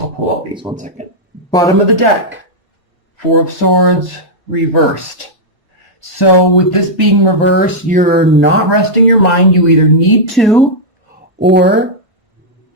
I'll pull out these 1 second. Bottom of the deck, Four of Swords reversed. So with this being reversed, you're not resting your mind. You either need to or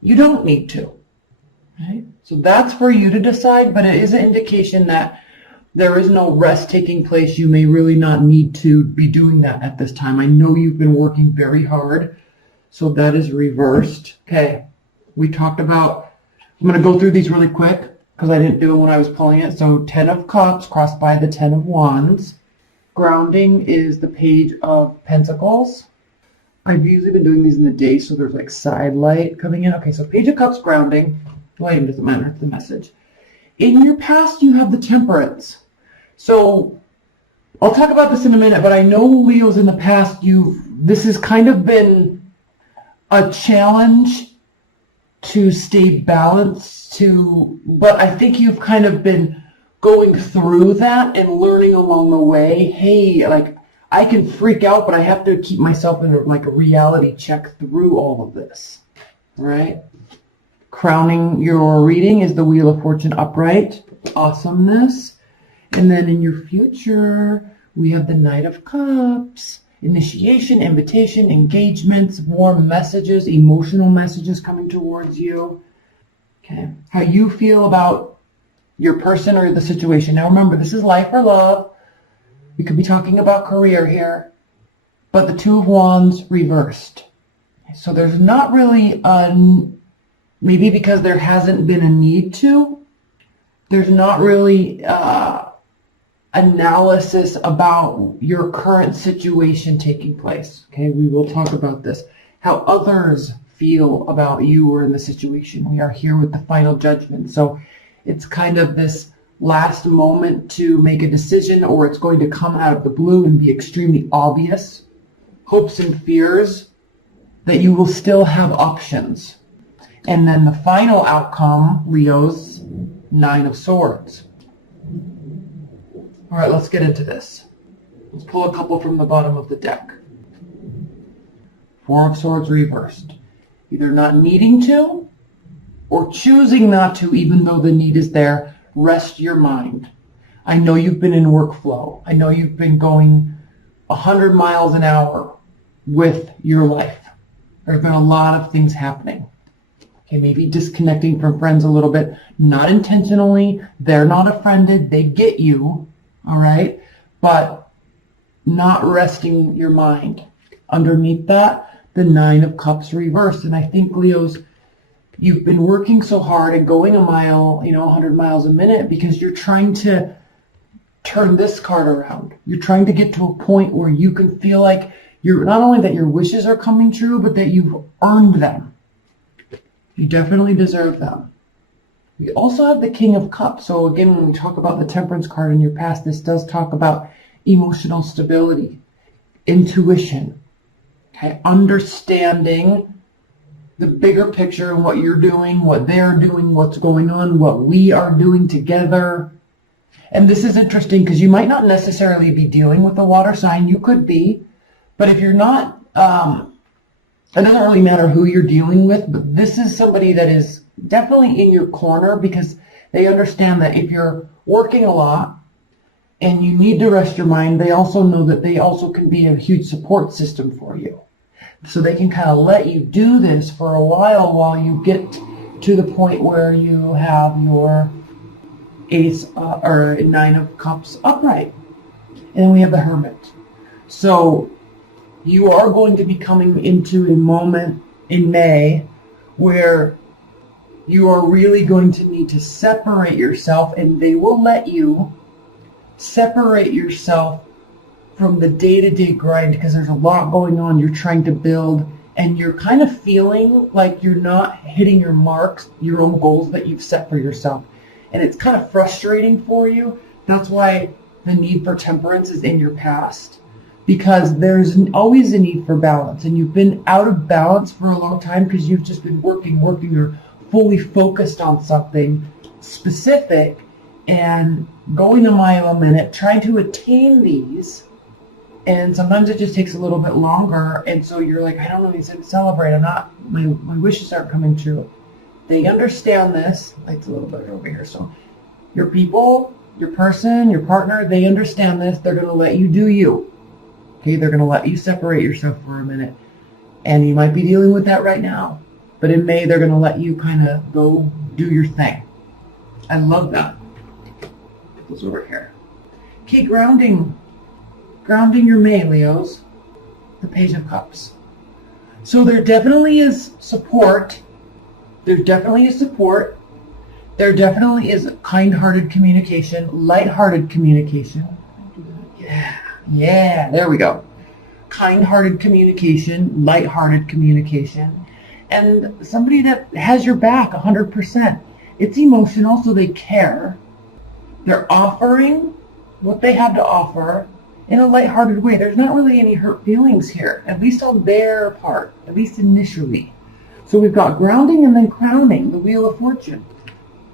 you don't need to. Right? So that's for you to decide, but it is an indication that there is no rest taking place. You may really not need to be doing that at this time. I know you've been working very hard, so that is reversed. Okay, we talked about, I'm going to go through these really quick because I didn't do it when I was pulling it. So 10 of Cups crossed by the 10 of Wands. Grounding is the Page of Pentacles. I've usually been doing these in the day, so there's like side light coming in. Okay, so Page of Cups grounding. Lighting doesn't matter, it's the message. In your past, you have the Temperance. So I'll talk about this in a minute, but I know, Leos, in the past, this has kind of been a challenge to stay balanced, but I think you've kind of been going through that and learning along the way. Hey, like, I can freak out, but I have to keep myself in a reality check through all of this. All right? Crowning your reading is the Wheel of Fortune upright. Awesomeness. And then in your future, we have the Knight of Cups. Initiation, invitation, engagements, warm messages, emotional messages coming towards you. Okay. How you feel about your person or the situation. Now remember, this is life or love. We could be talking about career here. But the Two of Wands reversed. So there's not really maybe because there hasn't been a need to, there's not really analysis about your current situation taking place. Okay, we will talk about this. How others feel about you or in the situation. We are here with the final judgment. So it's kind of this last moment to make a decision, or it's going to come out of the blue and be extremely obvious. Hopes and fears that you will still have options. And then the final outcome, Leos, Nine of Swords. All right, let's get into this. Let's pull a couple from the bottom of the deck. Four of Swords reversed. Either not needing to or choosing not to, even though the need is there. Rest your mind. I know you've been in workflow. I know you've been going 100 miles an hour with your life. There's been a lot of things happening. Okay, maybe disconnecting from friends a little bit. Not intentionally. They're not offended. They get you. All right? But not resting your mind. Underneath that, the Nine of Cups reversed. And I think, Leos, you've been working so hard and going a mile, 100 miles a minute because you're trying to turn this card around. You're trying to get to a point where you can feel like you're not only that your wishes are coming true, but that you've earned them. You definitely deserve them. We also have the King of Cups. So again, when we talk about the Temperance card in your past, this does talk about emotional stability, intuition, okay, understanding the bigger picture and what you're doing, what they're doing, what's going on, what we are doing together. And this is interesting because you might not necessarily be dealing with the water sign. You could be, but if you're not, it doesn't really matter who you're dealing with, but this is somebody that is definitely in your corner because they understand that if you're working a lot and you need to rest your mind, they also know that they also can be a huge support system for you. So they can kind of let you do this for a while you get to the point where you have your Ace or Nine of Cups upright. And then we have the Hermit. So you are going to be coming into a moment in May where you are really going to need to separate yourself, and they will let you separate yourself from the day-to-day grind because there's a lot going on. You're trying to build and you're kind of feeling like you're not hitting your marks, your own goals that you've set for yourself. And it's kind of frustrating for you. That's why the need for temperance is in your past, because there's always a need for balance, and you've been out of balance for a long time because you've just been working or fully focused on something specific and going a mile a minute, trying to attain these. And sometimes it just takes a little bit longer. And so you're like, I don't know anything to celebrate. My wishes aren't coming true. They understand this. Light's a little bit over here. So your people, your person, your partner, they understand this. They're going to let you do you. Okay, they're going to let you separate yourself for a minute. And you might be dealing with that right now. But in May, they're going to let you kind of go do your thing. I love that. Put those over here. Okay, grounding your May, Leos. The Page of Cups. So there definitely is support. There definitely is support. There definitely is kind-hearted communication, light-hearted communication. Yeah, there we go. Kind-hearted communication, light-hearted communication, and somebody that has your back 100%. It's emotional, so they care. They're offering what they have to offer in a light-hearted way. There's not really any hurt feelings here, at least on their part, at least initially. So we've got grounding and then crowning, the Wheel of Fortune.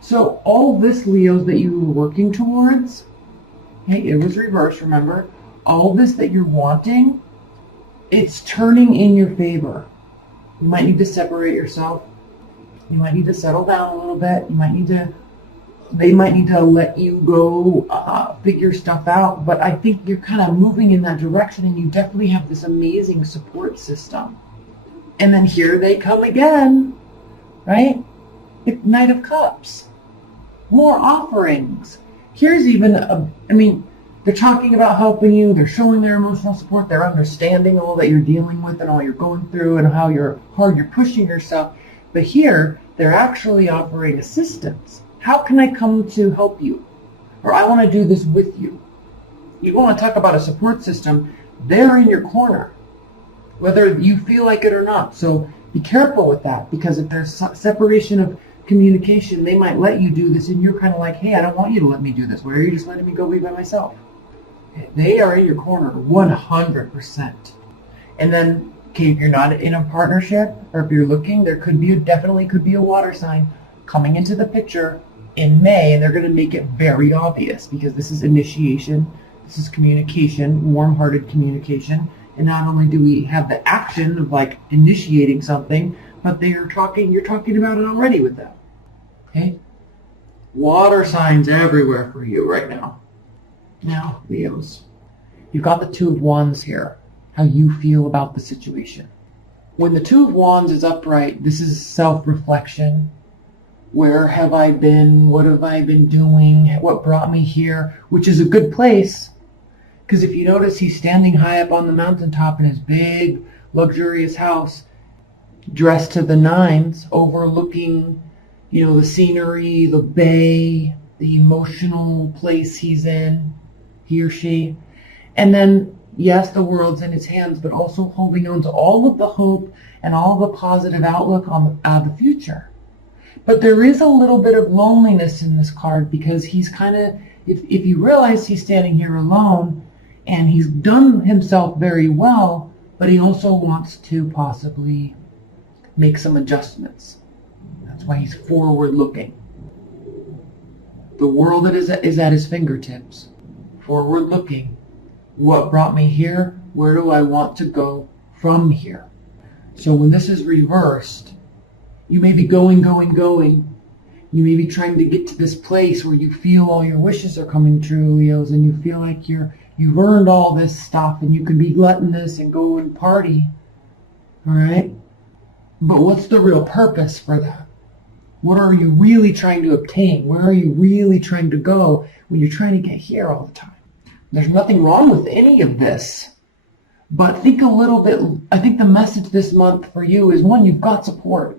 So all this, Leos, that you were working towards, hey, it was reversed, remember? All this that you're wanting, it's turning in your favor. You might need to separate yourself. You might need to settle down a little bit. They might need to let you go figure stuff out. But I think you're kind of moving in that direction, and you definitely have this amazing support system. And then here they come again, right? Knight of Cups. More offerings. Here's even, they're talking about helping you. They're showing their emotional support. They're understanding all that you're dealing with and all you're going through and how hard you're pushing yourself. But here, they're actually offering assistance. How can I come to help you? Or I want to do this with you. You want to talk about a support system. They're in your corner, whether you feel like it or not. So be careful with that, because if there's separation of communication, they might let you do this, and you're kind of like, hey, I don't want you to let me do this. Why are you just letting me go be by myself? They are in your corner 100%. And then, okay, if you're not in a partnership, or if you're looking, there definitely could be a water sign coming into the picture in May, and they're going to make it very obvious, because this is initiation, this is communication, warm-hearted communication. And not only do we have the action of like initiating something, but you're talking about it already with them. Okay? Water signs everywhere for you right now. Now, Leos, you've got the Two of Wands here. How you feel about the situation. When the Two of Wands is upright, this is self-reflection. Where have I been? What have I been doing? What brought me here? Which is a good place. Because if you notice, he's standing high up on the mountaintop in his big, luxurious house, dressed to the nines, overlooking, the scenery, the bay, the emotional place he's in, he or she. And then, yes, the world's in his hands, but also holding on to all of the hope and all the positive outlook on the future. But there is a little bit of loneliness in this card, because he's kind of, if you realize he's standing here alone, and he's done himself very well, but he also wants to possibly make some adjustments. That's why he's forward looking. The world is at his fingertips. Forward looking. What brought me here? Where do I want to go from here? So when this is reversed, you may be going. You may be trying to get to this place where you feel all your wishes are coming true, Leos, and you feel like you've earned all this stuff and you can be gluttonous and go and party. All right? But what's the real purpose for that? What are you really trying to obtain? Where are you really trying to go when you're trying to get here all the time? There's nothing wrong with any of this. But think a little bit, I think the message this month for you is, one, you've got support.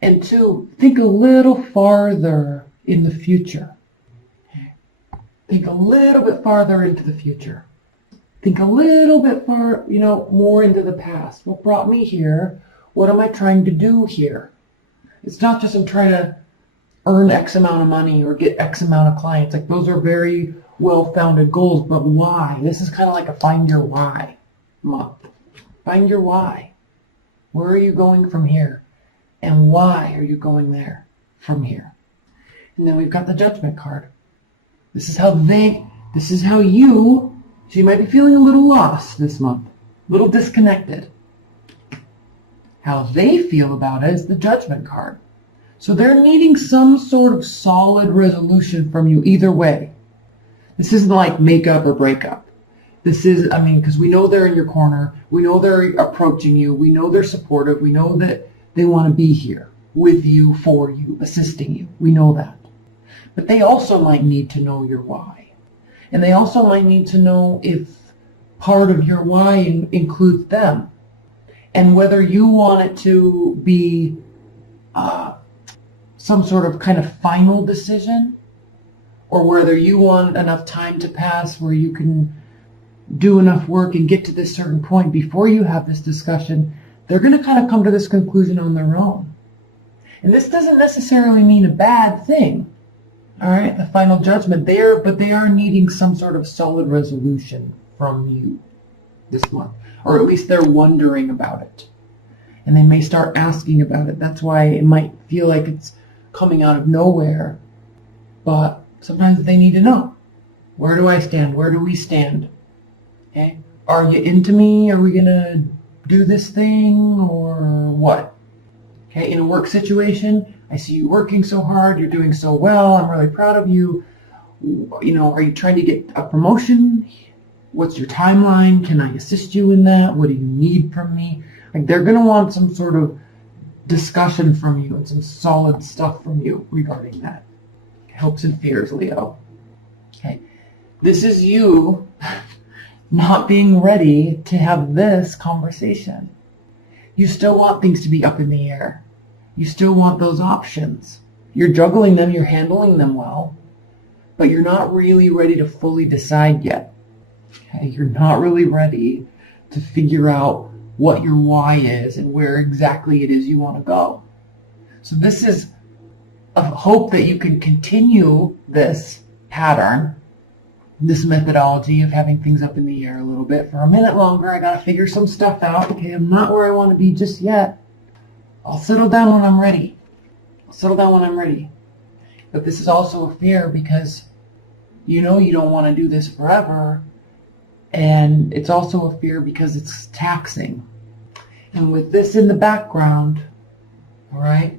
And two, think a little farther in the future. Think a little bit farther into the future. Think a little bit more into the past. What brought me here? What am I trying to do here? It's not just I'm trying to earn X amount of money or get X amount of clients. Like, those are very well-founded goals, but why? This is kind of like a find your why month. Find your why. Where are you going from here? And why are you going there from here? And then we've got the Judgment card. This is how you, so you might be feeling a little lost this month, a little disconnected. How they feel about it is the Judgment card. So they're needing some sort of solid resolution from you either way. This isn't like make up or break up. This is, because we know they're in your corner. We know they're approaching you. We know they're supportive. We know that they want to be here with you, for you, assisting you. We know that. But they also might need to know your why. And they also might need to know if part of your why includes them. And whether you want it to be some sort of kind of final decision, or whether you want enough time to pass where you can do enough work and get to this certain point before you have this discussion. They're going to kind of come to this conclusion on their own. And this doesn't necessarily mean a bad thing. All right, the final judgment there, but they are needing some sort of solid resolution from you this month, or at least they're wondering about it. And they may start asking about it. That's why it might feel like it's coming out of nowhere. But sometimes they need to know, where do I stand? Where do we stand? Okay? Are you into me? Are we going to do this thing or what? Okay, in a work situation, I see you working so hard. You're doing so well. I'm really proud of you. Are you trying to get a promotion? What's your timeline? Can I assist you in that? What do you need from me? Like, they're going to want some sort of discussion from you and some solid stuff from you regarding that. Hopes and fears, Leo. Okay. This is you not being ready to have this conversation. You still want things to be up in the air. You still want those options. You're juggling them, you're handling them well, but you're not really ready to fully decide yet. Okay? You're not really ready to figure out what your why is and where exactly it is you want to go. So this is a hope that you can continue this pattern, this methodology of having things up in the air a little bit for a minute longer. I got to figure some stuff out. Okay, I'm not where I want to be just yet. I'll settle down when I'm ready. But this is also a fear because you know you don't want to do this forever. And it's also a fear because it's taxing. And with this in the background, all right,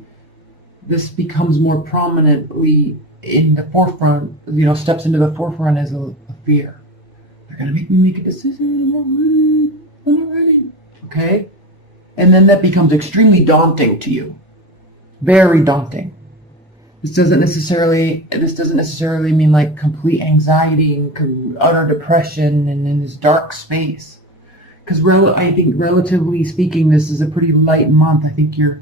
this becomes more prominently in the forefront, steps into the forefront as a fear. They're going to make me make a decision. I'm not ready. Okay? And then that becomes extremely daunting to you. Very daunting. This doesn't necessarily mean like complete anxiety and utter depression and in this dark space. Because I think relatively speaking, this is a pretty light month. I think you're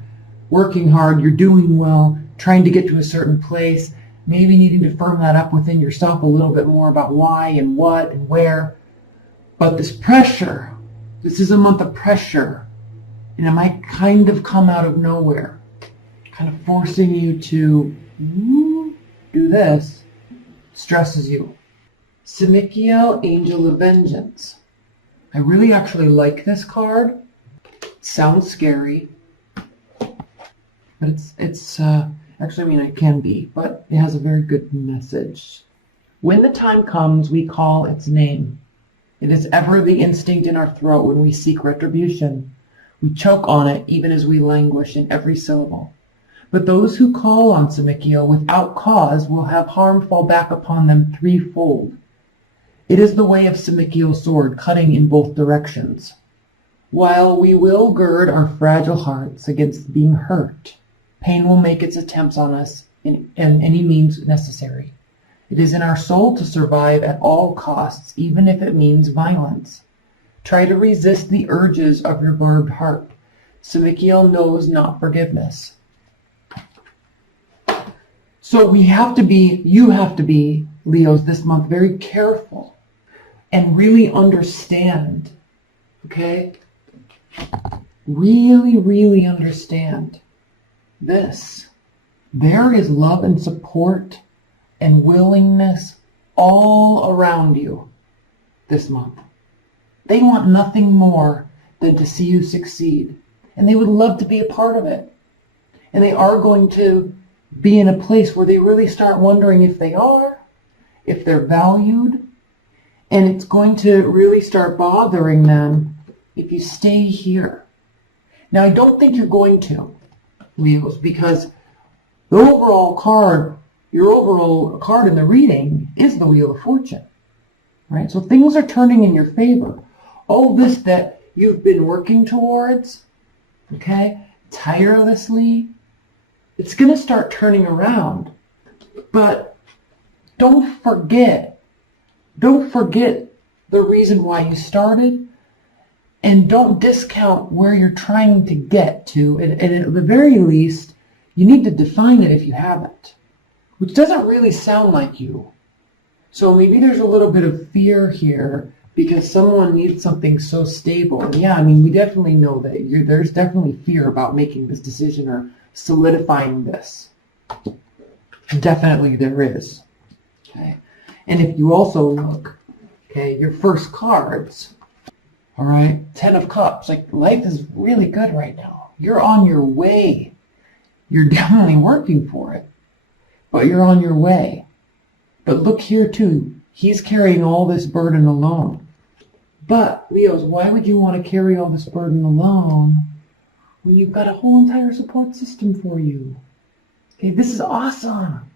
working hard, you're doing well, trying to get to a certain place, maybe needing to firm that up within yourself a little bit more about why and what and where. But this pressure, this is a month of pressure, and it might kind of come out of nowhere, kind of forcing you to do this, stresses you. Simikiel, Angel of Vengeance. I really actually like this card. It sounds scary, but it's actually, it can be, but it has a very good message. When the time comes, we call its name. It is ever the instinct in our throat when we seek retribution. We choke on it even as we languish in every syllable. But those who call on Simikiel without cause will have harm fall back upon them threefold. It is the way of Simikiel's sword, cutting in both directions. While we will gird our fragile hearts against being hurt, pain will make its attempts on us in any means necessary. It is in our soul to survive at all costs, even if it means violence. Try to resist the urges of your barbed heart. Simikiel knows not forgiveness. So you have to be, Leos, this month, very careful and really understand, okay? Really, really understand this. There is love and support and willingness all around you this month. They want nothing more than to see you succeed. And they would love to be a part of it. And they are going to be in a place where they really start wondering if they are, if they're valued. And it's going to really start bothering them if you stay here. Now, I don't think you're going to, Leos, because The overall card, your overall card in the reading is the Wheel of Fortune, right? So things are turning in your favor. All this that you've been working towards, okay, tirelessly, it's going to start turning around. But don't forget the reason why you started, and don't discount where you're trying to get to. And at the very least, you need to define it if you haven't, which doesn't really sound like you. So maybe there's a little bit of fear here because someone needs something so stable. And yeah, I mean, we definitely know that there's definitely fear about making this decision or solidifying this. Definitely there is. Okay. And if you also look, okay, your first cards, all right, 10 of Cups, like life is really good right now. You're on your way. You're definitely working for it, but you're on your way. But look here too, he's carrying all this burden alone. But Leos, why would you want to carry all this burden alone when you've got a whole entire support system for you? Okay, this is awesome.